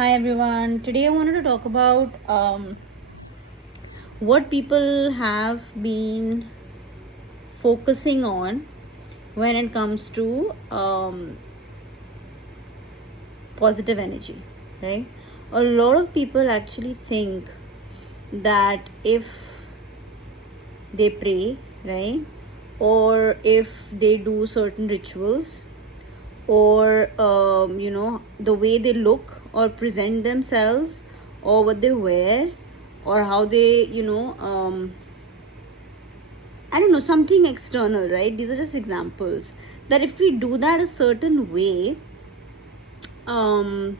Hi everyone. Today I wanted to talk about what people have been focusing on when it comes to positive energy, right? A lot of people actually think that if they pray, right, or if they do certain rituals, or the way they look or present themselves, or what they wear, or how they I don't know, something external, right? These are just examples that if we do that a certain way, um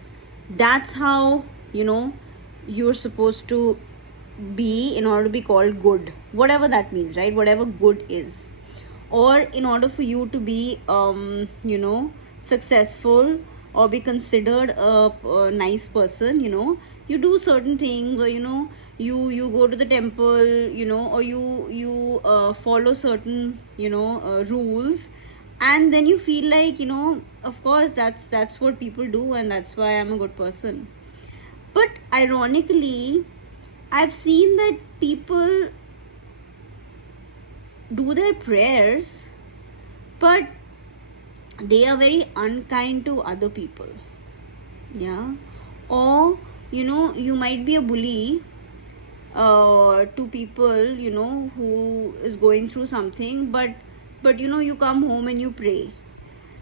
that's how you're supposed to be in order to be called good, whatever that means, right? Whatever good is. Or in order for you to be successful or be considered a nice person, you do certain things, or you go to the temple, or you follow certain rules, and then you feel like, of course that's what people do, and that's why I'm a good person. But ironically, I've seen that people do their prayers, but they are very unkind to other people. Yeah. Or you might be a bully to people who is going through something, but you come home and you pray.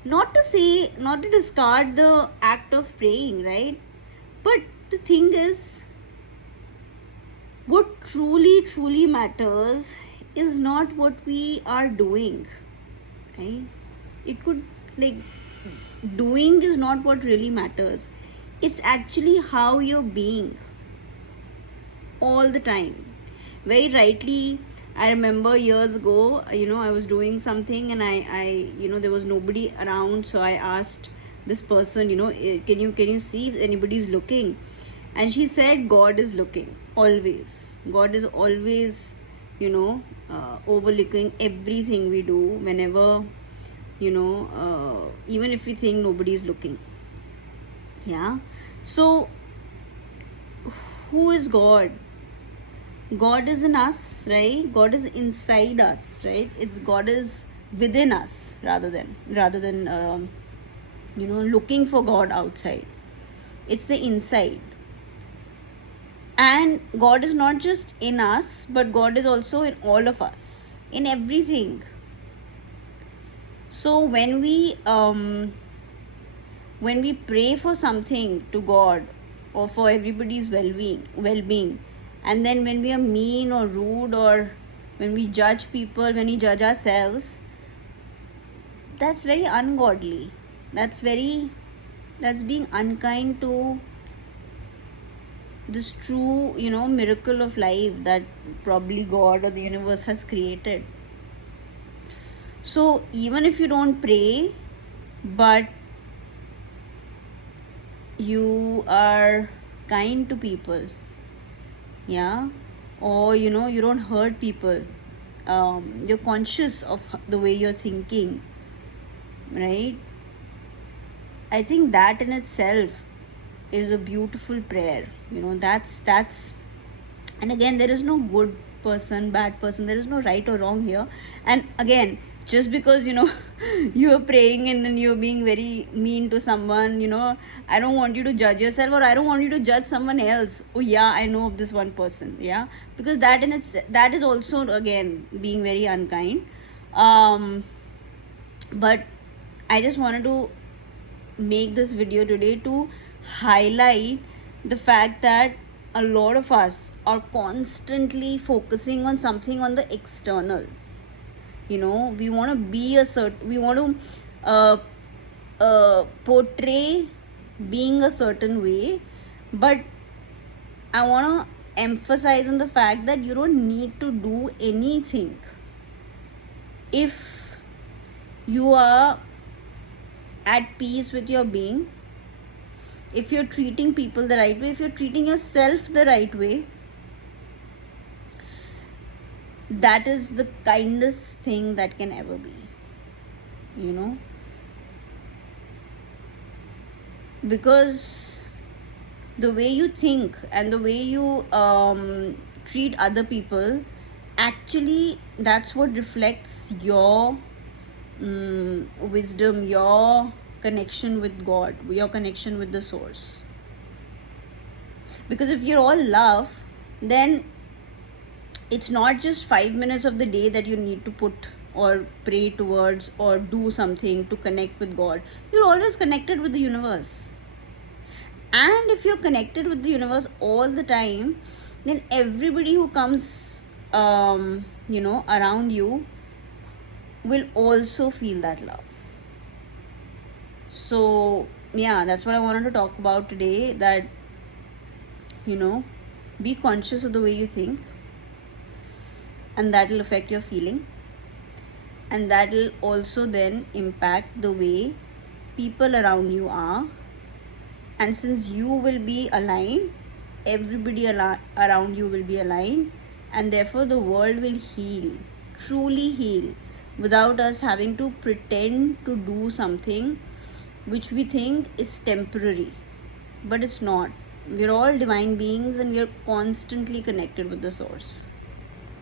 Not to say, not to discard the act of praying, right? But the thing is, what truly matters is not what we are doing, right? It could, like, doing is not what really matters. It's actually how you're being all the time. Very rightly, I remember years ago, I was doing something, and I there was nobody around, so I asked this person, can you see if anybody's looking? And she said, God is looking always. God is always overlooking everything we do, whenever even if we think nobody is looking. Yeah. So who is God? God is in us, right? God is inside us, right? It's God is within us, rather than looking for God outside. It's the inside. And God is not just in us, but God is also in all of us, in everything. So when we pray for something to God, or for everybody's well-being, and then when we are mean or rude, or when we judge people, when we judge ourselves, that's very ungodly. That's being unkind to this true miracle of life that probably God or the universe has created. So even if you don't pray, but you are kind to people, yeah, or you don't hurt people, you're conscious of the way you're thinking, right? I think that in itself is a beautiful prayer. That's And again, there is no good person, bad person, there is no right or wrong here. And again, just because you're praying and then you're being very mean to someone, I don't want you to judge yourself, or I don't want you to judge someone else. Oh yeah, I know of this one person. Yeah. Because that is also, again, being very unkind. But I just wanted to make this video today to highlight the fact that a lot of us are constantly focusing on something on the external. We want to be we want to portray being a certain way, but I want to emphasize on the fact that you don't need to do anything if you are at peace with your being, if you're treating people the right way, if you're treating yourself the right way. That is the kindest thing that can ever be, because the way you think and the way you treat other people, actually that's what reflects your wisdom, your connection with God, your connection with the source. Because if you're all love, then it's not just 5 minutes of the day that you need to put or pray towards or do something to connect with God. You're always connected with the universe. And if you're connected with the universe all the time, then everybody who comes around you will also feel that love. So yeah, that's what I wanted to talk about today, that be conscious of the way you think, and that will affect your feeling, and that will also then impact the way people around you are. And since you will be aligned, everybody around you will be aligned, and therefore the world will heal, truly heal, without us having to pretend to do something which we think is temporary. But it's not. We're all divine beings and we're constantly connected with the source.